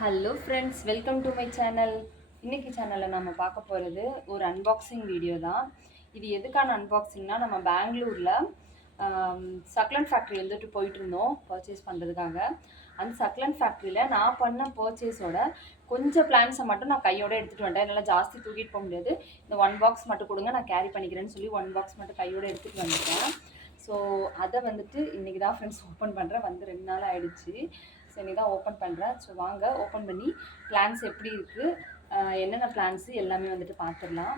Hello friends, welcome to my channel. இன்றைக்கி சேனலில் நம்ம பார்க்க போகிறது ஒரு அன்பாக்சிங் வீடியோ தான். இது எதுக்கான அன்பாக்சிங்னால், நம்ம பெங்களூரில் சக்லண்ட் ஃபேக்ட்ரி வந்துட்டு போயிட்டு இருந்தோம் பர்ச்சேஸ் பண்ணுறதுக்காக. அந்த சக்லண்ட் ஃபேக்ட்ரியில் நான் பண்ண பர்ச்சேஸோட கொஞ்சம் பிளான்ஸை மட்டும் நான் கையோடு எடுத்துகிட்டு வந்துட்டேன். என்னால் ஜாஸ்தி தூக்கிட்டு போக முடியாது. இந்த ஒன் பாக்ஸ் மட்டும் கொடுங்க, நான் கேரி பண்ணிக்கிறேன்னு சொல்லி ஒன் பாக்ஸ் மட்டும் கையோடு எடுத்துகிட்டு வந்துட்டேன். ஸோ அதை வந்துட்டு இன்றைக்கி தான் ஃப்ரெண்ட்ஸ் ஓப்பன் பண்ணுறேன். வந்து 2 நாள் ஆகிடுச்சு. ஸோ இன்றைக்கி தான் ஓப்பன் பண்ணுறேன். ஸோ வாங்க ஓப்பன் பண்ணி பிளான்ஸ் எப்படி இருக்குது, என்னென்ன பிளான்ஸு எல்லாமே வந்துட்டு பார்த்துடலாம்.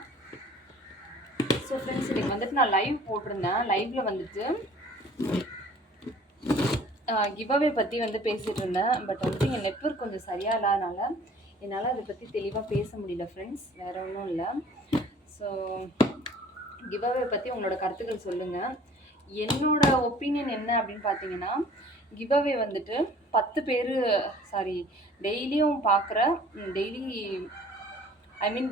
ஸோ ஃப்ரெண்ட்ஸ், இன்றைக்கி வந்துட்டு நான் லைவ் போட்டிருந்தேன். லைவில் வந்துட்டு கிவ்அவே பற்றி வந்து பேசிகிட்டு இருந்தேன். பட் வந்துட்டு என் நெட்வொர்க் கொஞ்சம் சரியாக இல்லாதனால என்னால் அதை பற்றி தெளிவாக பேச முடியல ஃப்ரெண்ட்ஸ். வேறு ஒன்றும் இல்லை. ஸோ கிவ்அவே பற்றி உங்களோட கருத்துக்கள் சொல்லுங்கள். என்னோட ஒப்பீனியன் என்ன அப்படின்னு பார்த்தீங்கன்னா, கிவ்அவே வந்துட்டு 10 பேர் டெய்லியும் பார்க்குற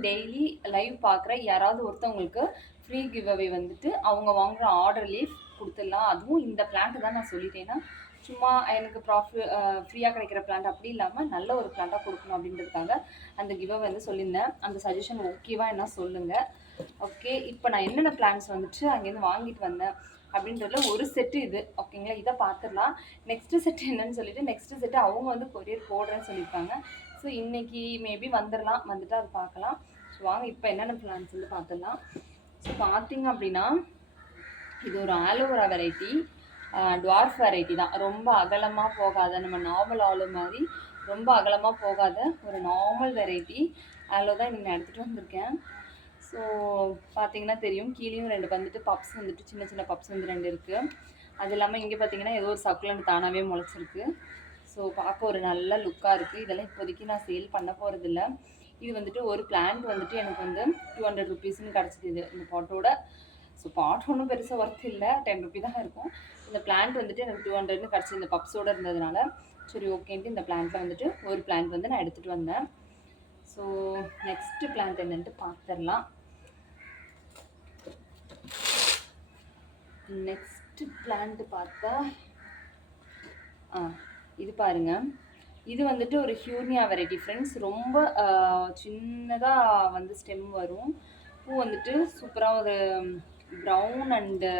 டெய்லி லைவ் பார்க்குற யாராவது ஒருத்தவங்களுக்கு ஃப்ரீ கிவ்அவே வந்துட்டு அவங்க வாங்குகிற ஆர்டர்லேயே கொடுத்துடலாம். அதுவும் இந்த பிளான்ட்டு தான் நான் சொல்லிட்டேன்னா, சும்மா எனக்கு ஃப்ரீயாக கிடைக்கிற பிளான்ட் அப்படி இல்லாமல் நல்ல ஒரு பிளான்ட்டாக கொடுக்கணும் அப்படின்றதுக்காக அந்த கிவ்அவே வந்து சொல்லியிருந்தேன். அந்த சஜஷன் ஓகேவா என்ன சொல்லுங்கள். ஓகே, இப்போ நான் என்னென்ன பிளான்ஸ் வந்துட்டு அங்கேருந்து வாங்கிட்டு வந்தேன் அப்படின்றதுல ஒரு செட்டு இது ஓகேங்களா. இதை பார்த்துடலாம். நெக்ஸ்ட்டு செட் என்னன்னு சொல்லிட்டு நெக்ஸ்ட்டு செட்டு அவங்க வந்து கொரியர் போடுறேன்னு சொல்லியிருக்காங்க. ஸோ இன்றைக்கி மேபி வந்துடலாம், வந்துட்டு அதை பார்க்கலாம். ஸோ வாங்க இப்போ என்னென்ன பிளான்ஸ் வந்து பார்த்துடலாம். ஸோ பார்த்திங்க அப்படின்னா, இது ஒரு ஆலோவேரா வெரைட்டி, டுவார்ஃப் வெரைட்டி தான். ரொம்ப அகலமாக போகாத, நம்ம நார்மல் ஆலோ மாதிரி ரொம்ப அகலமாக போகாத ஒரு நார்மல் வெரைட்டி ஆலோ தான் இன்றைக்கி நான் எடுத்துகிட்டு வந்திருக்கேன். ஸோ பார்த்தீங்கன்னா தெரியும், கீழேயும் 2 வந்துட்டு பப்ஸ் வந்துட்டு சின்ன சின்ன பப்ஸ் வந்து 2 இருக்குது. அது இல்லாமல் இங்கே பார்த்தீங்கன்னா ஏதோ ஒரு சக்குலண்ட் தானாகவே முளைச்சிருக்கு. ஸோ பார்க்க ஒரு நல்ல லுக்காக இருக்குது. இதெல்லாம் இப்போதைக்கு நான் சேல் பண்ண போகிறதில்ல. இது வந்துட்டு ஒரு பிளான்ட் வந்துட்டு எனக்கு வந்து 200 ருபீஸ்ன்னு கிடச்சிது இந்த பாட்டோட. ஸோ பாட் ஒன்றும் பெருசாக ஒர்த் இல்லை, 10 ருபி தான் இருக்கும். இந்த பிளான்ட் வந்துட்டு எனக்கு 200ன்னு கிடச்சி இந்த பப்ஸோடு இருந்ததுனால சரி ஓகேன்ட்டு இந்த பிளான்ட்டில் வந்துட்டு ஒரு பிளான்ட் வந்து நான் எடுத்துகிட்டு வந்தேன். ஸோ நெக்ஸ்ட்டு பிளான்ட் என்னன்ட்டு பார்த்துடலாம். நெக்ஸ்ட் பிளான்ட் பார்த்தா இது பாருங்க. இது வந்துட்டு ஒரு ஹியூர்னியா வெரைட்டி ஃப்ரெண்ட்ஸ். ரொம்ப சின்னதாக வந்து ஸ்டெம் வரும். பூ வந்துட்டு சூப்பராக ஒரு ப்ரௌன் அண்டு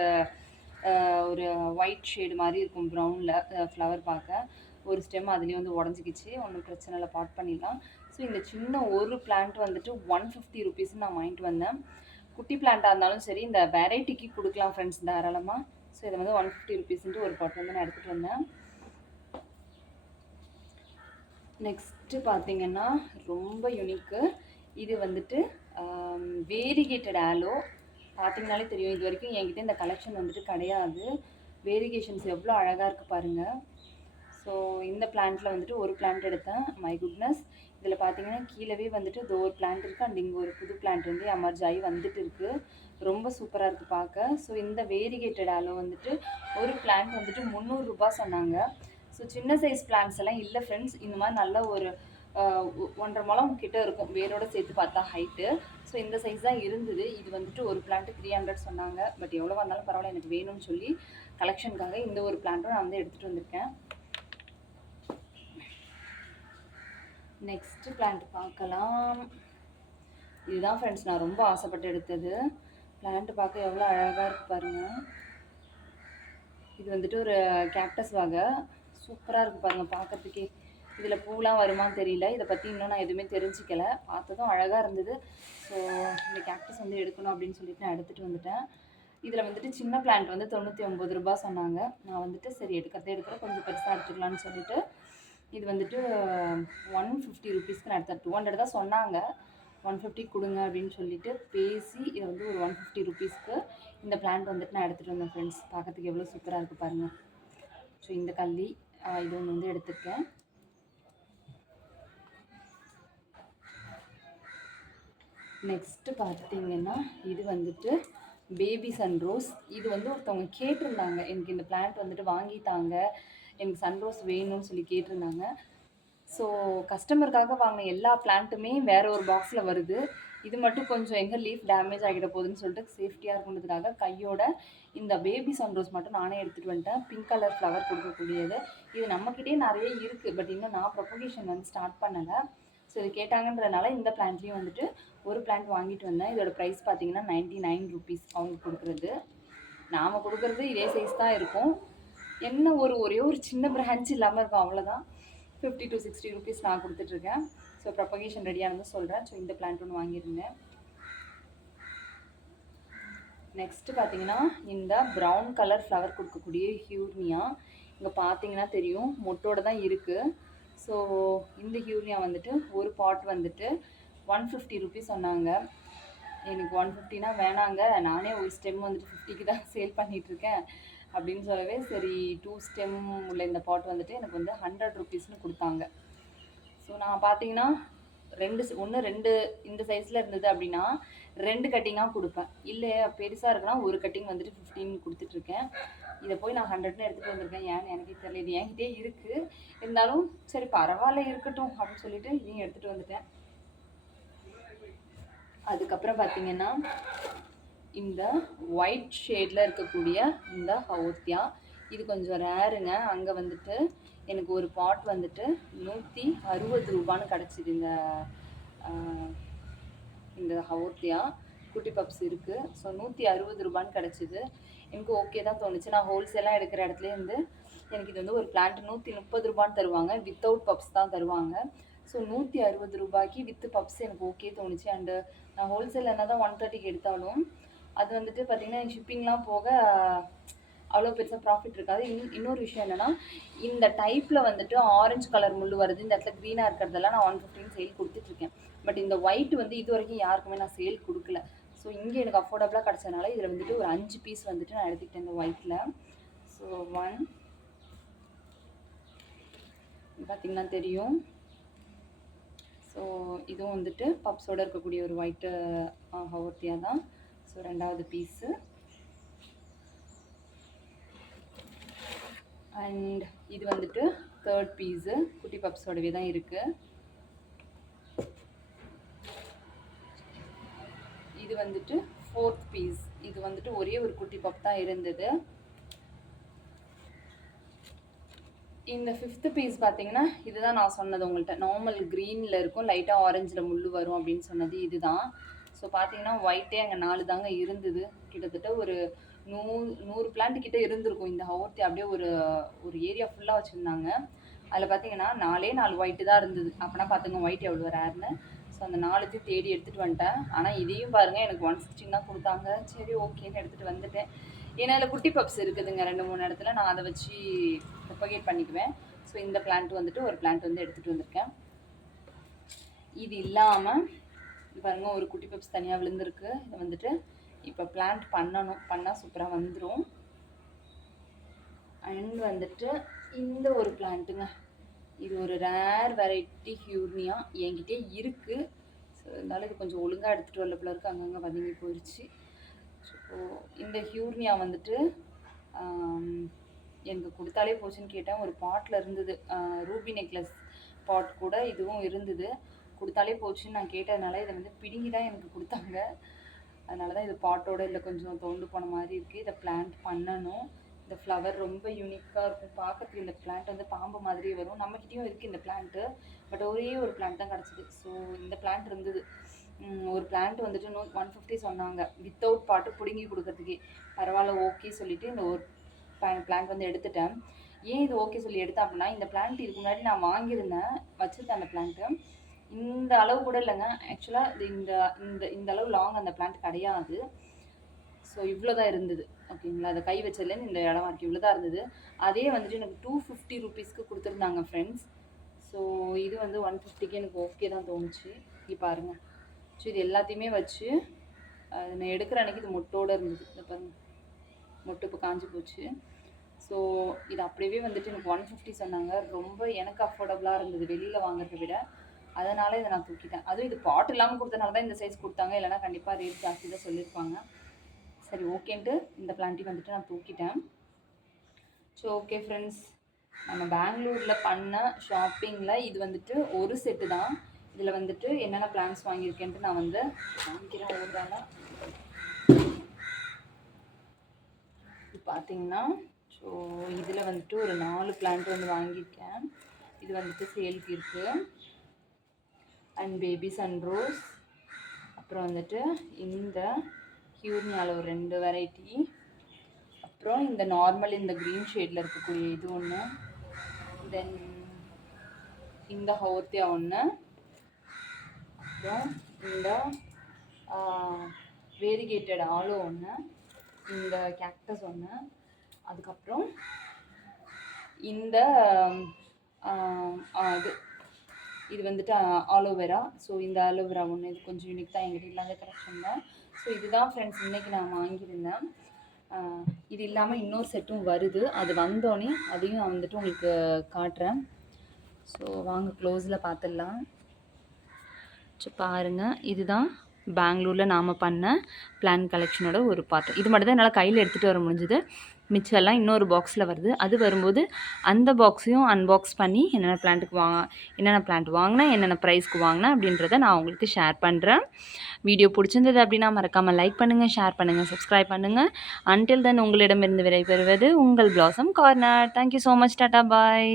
ஒரு ஒயிட் ஷேடு மாதிரி இருக்கும். ப்ரௌனில் ஃப்ளவர் பார்க்க ஒரு ஸ்டெம் அதுலேயே வந்து உடஞ்சிக்கிச்சு. ஒன்றும் பிரச்சனை இல்லை, பாட் பண்ணிடலாம். ஸோ இந்த சின்ன ஒரு பிளான்ட் வந்துட்டு 150 ருபீஸ்ன்னு நான் வாங்கிட்டு வந்தேன். குட்டி பிளான்ட்டாக இருந்தாலும் சரி இந்த வெரைட்டிக்கு கொடுக்கலாம் ஃப்ரெண்ட்ஸ் தாராளமாக. ஸோ இதை வந்து 150 ருபீஸ்ன்ட்டு ஒரு பாட் வந்து நான் எடுத்துகிட்டு வந்தேன். நெக்ஸ்ட்டு பார்த்திங்கன்னா ரொம்ப யூனிக்கு. இது வந்துட்டு வேரிகேட்டட் ஆலோ. பார்த்திங்கனாலே தெரியும், இது வரைக்கும் என்கிட்ட இந்த கலெக்ஷன் வந்துட்டு கிடையாது. வேரிகேஷன்ஸ் எவ்வளோ அழகாக இருக்குது பாருங்கள். ஸோ இந்த பிளான்ட்டில் வந்துட்டு ஒரு பிளான்ட் எடுத்தேன். மை குட்னஸ், இதில் பார்த்தீங்கன்னா கீழவே வந்துட்டு இது ஒரு பிளான்ட் இருக்குது அண்ட் இங்கே ஒரு புது பிளான்ட் வந்து எமர்ஜ் ஆகி வந்துட்டு இருக்குது. ரொம்ப சூப்பராக இருக்குது பார்க்க. ஸோ இந்த வேரிகேட்டட் ஆலோ வந்துட்டு ஒரு பிளான்ட் வந்துட்டு 300 ரூபா சொன்னாங்க. ஸோ சின்ன சைஸ் பிளான்ட்ஸ் எல்லாம் இல்லை ஃப்ரெண்ட்ஸ். இந்த மாதிரி நல்ல ஒரு 1.5 முழம் கிட்ட இருக்கும் வேரோடு சேர்த்து பார்த்தா ஹைட்டு. ஸோ இந்த சைஸ் தான் இருந்தது. இது வந்துட்டு ஒரு பிளான்ட்டு 300 சொன்னாங்க. பட் எவ்வளோ வந்தாலும் பரவாயில்ல, எனக்கு வேணும்னு சொல்லி கலெக்ஷனுக்காக இந்த ஒரு பிளான்ட்டும் நான் வந்து எடுத்துகிட்டு வந்திருக்கேன். நெக்ஸ்ட்டு பிளான்ட் பார்க்கலாம். இதுதான் ஃப்ரெண்ட்ஸ் நான் ரொம்ப ஆசைப்பட்டு எடுத்தது. பிளான்ட் பார்க்க எவ்வளோ அழகாக இருக்குது பாருங்கள். இது வந்துட்டு ஒரு கேக்டஸ் வகை. சூப்பராக இருக்குது பாருங்கள் பார்க்குறதுக்கே. இதில் பூலாம் வருமானு தெரியல, இதை பற்றி இன்னும் நான் எதுவுமே தெரிஞ்சிக்கலை. பார்த்ததும் அழகாக இருந்தது. ஸோ இந்த கேக்டஸ் வந்து எடுக்கணும் அப்படின்னு சொல்லிட்டு நான் எடுத்துகிட்டு வந்துட்டேன். இதில் வந்துட்டு சின்ன பிளான்ட் வந்து 99 ரூபா சொன்னாங்க. நான் வந்துட்டு சரி எடுக்கிறேன், கொஞ்சம் பெருசாக எடுத்துக்கலான்னு சொல்லிட்டு இது வந்துட்டு 150 ருபீஸ்க்கு நான் எடுத்தேன். 200 தான் சொன்னாங்க, 150 கொடுங்க அப்படின்னு சொல்லிட்டு பேசி இதை வந்து ஒரு 150 ருபீஸ்க்கு இந்த பிளான்ட் வந்துட்டு நான் எடுத்துகிட்டு வந்தேன் ஃப்ரெண்ட்ஸ். பார்க்கறதுக்கு எவ்வளோ சூப்பராக இருக்குது பாருங்கள். ஸோ இந்த கள்ளி இது ஒன்று வந்து எடுத்துருக்கேன். நெக்ஸ்ட்டு பார்த்தீங்கன்னா இது வந்துட்டு பேபி சன்ரோஸ். இது வந்து ஒருத்தவங்க கேட்டிருந்தாங்க, எனக்கு இந்த பிளான்ட் வந்துட்டு வாங்கித்தாங்க, எனக்கு சன்ரோஸ் வேணும்னு சொல்லி கேட்டிருந்தாங்க. ஸோ கஸ்டமருக்காக வாங்கின எல்லா பிளான்ட்டுமே வேறு ஒரு பாக்ஸில் வருது. இது மட்டும் கொஞ்சம் எங்கே லீஃப் டேமேஜ் ஆகிட போகுதுன்னு சொல்லிட்டு சேஃப்டியாக இருக்குன்றதுக்காக கையோட இந்த பேபி சன்ரோஸ் மட்டும் நானே எடுத்துகிட்டு வந்துட்டேன். பிங்க் கலர் ஃப்ளவர் கொடுக்கக்கூடியது. இது நம்மக்கிட்டே நிறைய இருக்குது, பட் இன்னும் நான் ப்ரொபகேஷன் வந்து ஸ்டார்ட் பண்ணலை. ஸோ இது கேட்டாங்கன்றதுனால இந்த பிளான்ட்லேயும் வந்துட்டு ஒரு பிளான்ட் வாங்கிட்டு வந்தேன். இதோட ப்ரைஸ் பார்த்தீங்கன்னா 99 ருபீஸ் அவங்க கொடுக்குறது. நாம் கொடுக்குறது இதே சைஸ் தான் இருக்கும். என்ன ஒரே ஒரு சின்ன பிரான்ச் இல்லாமல் இருக்கும், அவ்வளோதான். 50 to 60 ருபீஸ் நான் கொடுத்துட்ருக்கேன். ஸோ ப்ரொபகேஷன் ரெடியானதும் சொல்கிறேன். ஸோ இந்த பிளான்ட் ஒன்று வாங்கியிருந்தேன். நெக்ஸ்ட்டு பார்த்தீங்கன்னா இந்த ப்ரௌன் கலர் ஃப்ளவர் கொடுக்கக்கூடிய ஹியூர்னியா. இங்கே பார்த்தீங்கன்னா தெரியும், மொட்டோட தான் இருக்குது. ஸோ இந்த ஹியூர்னியா வந்துட்டு ஒரு பாட் வந்துட்டு 150 ருபீஸ் சொன்னாங்க. எனக்கு 150னா வேணாங்க, நானே ஒரு ஸ்டெம் வந்துட்டு 50க்கு தான் சேல் பண்ணிகிட்ருக்கேன் அப்படின்னு சொல்லவே, சரி 2 ஸ்டெம் உள்ள இந்த பாட் வந்துட்டு எனக்கு வந்து 100 ருபீஸ்னு கொடுத்தாங்க. ஸோ நான் பார்த்தீங்கன்னா 2 இந்த சைஸில் இருந்தது அப்படின்னா 2 கட்டிங்காக கொடுப்பேன். இல்லை பெருசாக இருக்குன்னா ஒரு கட்டிங் வந்துட்டு 15 கொடுத்துட்ருக்கேன். இதை போய் நான் 100ன்னு எடுத்துகிட்டு வந்திருக்கேன். ஏன்னு எனக்கே தெரியல. இது என்கிட்டே இருக்குது, இருந்தாலும் சரி பரவாயில்ல இருக்கட்டும் அப்படின்னு சொல்லிட்டு இதையும் எடுத்துகிட்டு வந்துட்டேன். அதுக்கப்புறம் பார்த்தீங்கன்னா இந்த ஒயிட் ஷேடில் இருக்கக்கூடிய இந்த ஹவுத்தியா, இது கொஞ்சம் ரேருங்க. அங்கே வந்துட்டு எனக்கு ஒரு பாட் வந்துட்டு 160 ரூபான்னு கிடச்சிது. இந்த ஹவுத்தியா குட்டி பப்ஸ் இருக்குது. ஸோ 160 ரூபான்னு கிடச்சிது. எனக்கு ஓகே தான் தோணுச்சு. நான் ஹோல்சேலாக எடுக்கிற இடத்துலேருந்து எனக்கு இது வந்து ஒரு பிளான்ட் 130 ரூபான்னு தருவாங்க. வித்தவுட் பப்ஸ் தான் தருவாங்க. ஸோ 160 ரூபாய்க்கு வித்து பப்ஸ் எனக்கு ஓகே தோணுச்சு. அண்டு நான் ஹோல்சேல் என்ன தான் 130க்கு எடுத்தாலும் அது வந்துட்டு பார்த்திங்கன்னா எனக்கு ஷிப்பிங்லாம் போக அவ்வளோ பெருசாக ப்ராஃபிட் இருக்காது. இன்னொரு விஷயம் என்னென்னா, இந்த டைப்பில் வந்துட்டு ஆரஞ்சு கலர் முள் வருது, இந்த இடத்துல க்ரீனாக இருக்கிறதெல்லாம் நான் 115 சேல் கொடுத்துட்ருக்கேன். பட் இந்த ஒயிட் வந்து இது வரைக்கும் யாருக்குமே நான் சேல் கொடுக்கல. ஸோ இங்கே எனக்கு அஃபோர்டபுளாக கிடச்சதுனால இதில் வந்துட்டு ஒரு 5 பீஸ் வந்துட்டு நான் எடுத்துக்கிட்டேன் இந்த ஒயிட்டில். ஸோ 1 பார்த்திங்கன்னா தெரியும். ஸோ இதுவும் வந்துட்டு பப்ஸோடு இருக்கக்கூடிய ஒரு ஒயிட்டு ஹவுத்தியா தான். ஸோ 2வது பீஸு. அண்ட் இது வந்துட்டு 3rd பீஸு, குட்டி பப்ஸோடவே தான் இருக்குது. இது வந்துட்டு 4th பீஸ். இது வந்துட்டு ஒரே ஒரு குட்டி பப் தான் இருந்தது. இந்த 5th பீஸ் பார்த்தீங்கன்னா இதுதான் நான் சொன்னது உங்கள்கிட்ட, நார்மல் க்ரீனில் இருக்கும், லைட்டாக ஆரஞ்சில் முள் வரும் அப்படின்னு சொன்னது இதுதான். ஸோ பார்த்தீங்கன்னா ஒயிட்டே அங்கே 4 தாங்க இருந்தது. கிட்டத்தட்ட ஒரு 100 பிளான்ட் கிட்டே இருந்திருக்கும். இந்த ஹவுத்தி அப்படியே ஒரு ஏரியா ஃபுல்லாக வச்சுருந்தாங்க. அதில் பார்த்தீங்கன்னா 4 ஒயிட்டு தான் இருந்தது. அப்போனா பார்த்துங்க ஒயிட் எவ்வளோ ரேர்னு. ஸோ அந்த 4 தேடி எடுத்துகிட்டு வந்துட்டேன். ஆனால் இதையும் பாருங்கள் எனக்கு 116 தான் கொடுத்தாங்க. சரி ஓகேன்னு எடுத்துகிட்டு வந்துட்டேன். ஏன்னா அதில் குட்டி பப்ஸ் இருக்குதுங்க 2-3 இடத்துல, நான் அதை வச்சு ப்ரொபகேட் பண்ணிக்குவேன். ஸோ இந்த பிளான்ட் வந்துட்டு ஒரு பிளான்ட் வந்து எடுத்துகிட்டு வந்திருக்கேன். இது இல்லாமல் பாருங்கள் ஒரு குட்டி பப்ஸ் தனியாக விழுந்துருக்கு. இதை வந்துட்டு இப்போ பிளான்ட் பண்ணால் சூப்பராக வந்துடும். அண்ட் வந்துட்டு இந்த ஒரு பிளான்ட்டுங்க, இது ஒரு ரேர் வெரைட்டி ஹியூர்னியா என்கிட்டே இருக்குது. ஸோ இருந்தாலும் இது கொஞ்சம் ஒழுங்காக எடுத்துகிட்டு வரல போல இருக்குது, அங்கங்கே வதங்கி போயிடுச்சு. ஸோ இந்த ஹியூர்னியா வந்துட்டு எனக்கு கொடுத்தாலே போச்சுன்னு கேட்டேன். ஒரு பாட்டில் இருந்தது, ரூபி நெக்லஸ் பாட் கூட இதுவும் இருந்தது. கொடுத்தாலே போச்சுன்னு நான் கேட்டதுனால இதை வந்து பிடுங்கி தான் எனக்கு கொடுத்தாங்க. அதனால தான் இது பாட்டோட இல்லை கொஞ்சம் தோண்டு போன மாதிரி இருக்குது. இதை பிளான்ட் பண்ணணும். இந்த ஃப்ளவர் ரொம்ப யூனிக்காக இருக்கும் பார்க்கறதுக்கு. இந்த பிளான்ட் வந்து பாம்பு மாதிரியே வரும். நம்மக்கிட்டேயும் இருக்குது இந்த பிளான்ட்டு, பட் ஒரே ஒரு பிளான்ட் தான் கிடச்சிது. ஸோ இந்த பிளான்ட் இருந்தது. ஒரு பிளான்ட் வந்துட்டு 150 சொன்னாங்க வித்தவுட் பாட்டு பிடுங்கி கொடுக்கறதுக்கே. பரவாயில்ல ஓகே சொல்லிவிட்டு இந்த ஒரு பிளான்ட் வந்து எடுத்துட்டேன். ஏன் இது ஓகே சொல்லி எடுத்தேன் அப்படின்னா, இந்த பிளான்ட் இதுக்கு முன்னாடி நான் வாங்கியிருந்தேன், வச்சுருந்தேன் அந்த பிளான்ட்டு. இந்த அளவு கூட இல்லைங்க. ஆக்சுவலாக இது இந்த அளவு லாங் அந்த பிளான்ட் கிடையாது. ஸோ இவ்வளோ தான் இருந்தது ஓகேங்களா. அதை கை வச்சதுலேருந்து இந்த இடம் வரைக்கும் இவ்வளோ தான் இருந்தது. அதே வந்துட்டு எனக்கு 250 ருபீஸ்க்கு கொடுத்துருந்தாங்க ஃப்ரெண்ட்ஸ். ஸோ இது வந்து 150க்கு எனக்கு ஓகே தான் தோணுச்சு. இங்கே பாருங்கள். ஸோ இது எல்லாத்தையுமே வச்சு நான் எடுக்கிற அன்றைக்கி இது மொட்டோடு இருந்தது. இதை பாருங்கள், மொட்டு இப்போ காஞ்சி போச்சு. ஸோ இது அப்படியே வந்துட்டு எனக்கு 150 சொன்னாங்க. ரொம்ப எனக்கு அஃபோர்டபுளாக இருந்தது வெளியில் வாங்குறதை விட. அதனால் இதை நான் தூக்கிட்டேன். அதுவும் இது பாட் இல்லாமல் கொடுத்தனால தான் இந்த சைஸ் கொடுத்தாங்க, இல்லைனா கண்டிப்பாக ரேட் ஜாஸ்தி தான் சொல்லியிருப்பாங்க. சரி ஓகேன்ட்டு இந்த பிளான்ட்டையும் வந்துட்டு நான் தூக்கிட்டேன். ஸோ ஓகே ஃப்ரெண்ட்ஸ், நம்ம பெங்களூரில் பண்ண ஷாப்பிங்கில் இது வந்துட்டு ஒரு செட்டு தான். இதில் வந்துட்டு என்னென்ன பிளான்ஸ் வாங்கியிருக்கேன்ட்டு நான் வந்து காமிக்கிறேன் ஒரு வேலை. இது பார்த்தீங்கன்னா ஸோ இதில் வந்துட்டு ஒரு 4 பிளான்ட் வந்து வாங்கியிருக்கேன். இது வந்துட்டு சேலுக்கு இருக்குது. அண்ட் பேபி சன்ரோஸ், அப்புறம் வந்துட்டு இந்த ஹியூர்னியாவில் ஒரு 2 வெரைட்டி, அப்புறம் இந்த நார்மல் இந்த க்ரீன் ஷேடில் இருக்கக்கூடிய இது ஒன்று, தென் இந்த ஹோர்த்தியா ஒன்று, அப்புறம் இந்த வேரிகேட்டட் ஆலோ ஒன்று, இந்த கேக்டஸ் ஒன்று, அதுக்கப்புறம் இந்த இது வந்துட்டு ஆலோவேரா. ஸோ இந்த ஆலோவேரா ஒன்று, இது கொஞ்சம் யூனிக் தான், எங்கிட்ட இல்லாத கலெக்ஷன் தான். ஸோ இதுதான் ஃப்ரெண்ட்ஸ் இன்றைக்கி நான் வாங்கியிருந்தேன். இது இல்லாமல் இன்னொரு செட்டும் வருது, அது வந்தோடனே அதையும் நான் வந்துட்டு உங்களுக்கு காட்டுறேன். ஸோ வாங்க க்ளோஸில் பார்த்துடலாம். ஸோ பாருங்கள், இதுதான் பெங்களூரில் நாம் பண்ண பிளான் கலெக்ஷனோட ஒரு பார்ட். இது மட்டும் தான் என்னால் கையில் எடுத்துகிட்டு வர முடிஞ்சுது. மிச்செல்லாம் இன்னொரு பாக்ஸில் வருது. அது வரும்போது அந்த பாக்ஸையும் அன்பாக்ஸ் பண்ணி என்னென்ன பிளான்ட் வாங்கினா என்னென்ன ப்ரைஸ்க்கு வாங்கினேன் அப்படின்றத நான் உங்களுக்கு ஷேர் பண்ணுறேன். வீடியோ பிடிச்சிருந்தது அப்படின்னா மறக்காமல் லைக் பண்ணுங்கள், ஷேர் பண்ணுங்கள், சப்ஸ்கிரைப் பண்ணுங்கள். அன்டில் தென் உங்களிடமிருந்து விடைபெறுவது உங்கள் blossom corner. Thank you so much. டாட்டா பாய்.